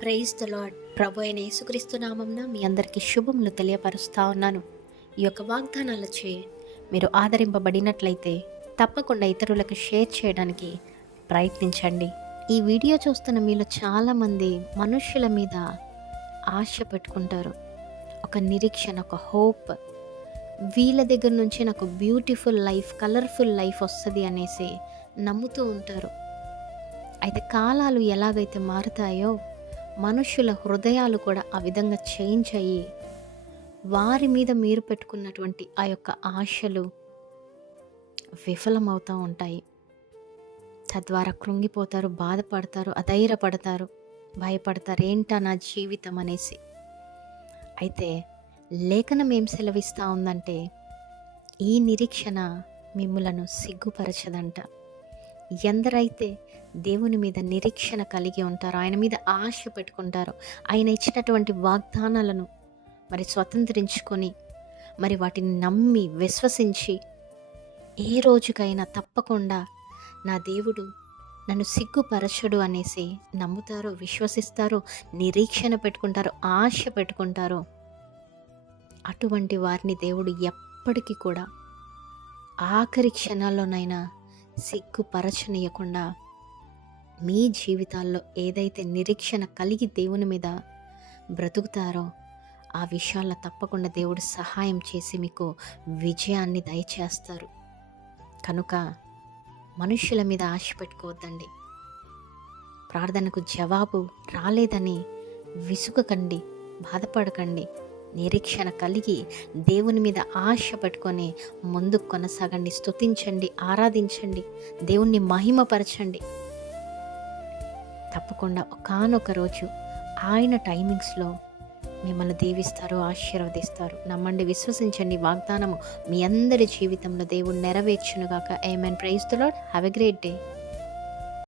Praise the lord. ప్రభు అయిన యేసుక్రీస్తు నామంన మీ అందరికీ శుభములు తెలియపరుస్తా ఉన్నాను. ఈ యొక్క వాగ్దానాలచే మీరు ఆదరింపబడినట్లయితే తప్పకుండా ఇతరులకు షేర్ చేయడానికి ప్రయత్నించండి. ఈ వీడియో చూస్తున్న మీలో చాలామంది మనుష్యుల మీద ఆశ పెట్టుకుంటారు. ఒక నిరీక్షణ, ఒక హోప్, వీళ్ళ దగ్గర నుంచి నాకు బ్యూటిఫుల్ లైఫ్, కలర్ఫుల్ లైఫ్ వస్తుంది అనేసి నమ్ముతూ ఉంటారు. అయితే కాలాలు ఎలాగైతే మారుతాయో మనుష్యుల హృదయాలు కూడా ఆ విధంగా చేంజ్ అయ్యి వారి మీద మీరు పెట్టుకున్నటువంటి ఆ యొక్క ఆశలు విఫలమవుతూ ఉంటాయి. తద్వారా కృంగిపోతారు, బాధపడతారు, అధైర్యపడతారు, భయపడతారు, ఏంటా నా జీవితం అనేసి. అయితే లేఖనం ఏం సెలవిస్తూ ఉందంటే, ఈ నిరీక్షణ మిమ్ములను సిగ్గుపరచదంట. ఎందరైతే దేవుని మీద నిరీక్షణ కలిగి ఉంటారో, ఆయన మీద ఆశ పెట్టుకుంటారో, ఆయన ఇచ్చినటువంటి వాగ్దానాలను మరి స్వతంత్రించుకొని మరి వాటిని నమ్మి విశ్వసించి ఏ రోజుకైనా తప్పకుండా నా దేవుడు నన్ను సిగ్గుపరచడు అనేసి నమ్ముతారో, విశ్వసిస్తారో, నిరీక్షణ పెట్టుకుంటారో, ఆశ పెట్టుకుంటారో, అటువంటి వారిని దేవుడు ఎప్పటికీ కూడా ఆఖరి క్షణాల్లోనైనా సిగ్గుపరచనీయకుండా మీ జీవితాల్లో ఏదైతే నిరీక్షణ కలిగి దేవుని మీద బ్రతుకుతారో ఆ విషయాల్లో తప్పకుండా దేవుడు సహాయం చేసి మీకు విజయాన్ని దయచేస్తారు. కనుక మనుష్యుల మీద ఆశ పెట్టుకోవద్దండి. ప్రార్థనకు జవాబు రాలేదని విసుగకండి, బాధపడకండి. నిరీక్షణ కలిగి దేవుని మీద ఆశ పెట్టుకొని ముందుకు కొనసాగండి. స్తుతించండి, ఆరాధించండి, దేవుణ్ణి మహిమపరచండి. తప్పకుండా ఒకానొక రోజు ఆయన టైమింగ్స్లో మిమ్మల్ని దీవిస్తారు, ఆశీర్వదిస్తారు. నమ్మండి, విశ్వసించండి. వాగ్దానము మీ అందరి జీవితంలో దేవుడు నెరవేర్చునుగాక. ఆమేన్. Praise the lord. Have a great day.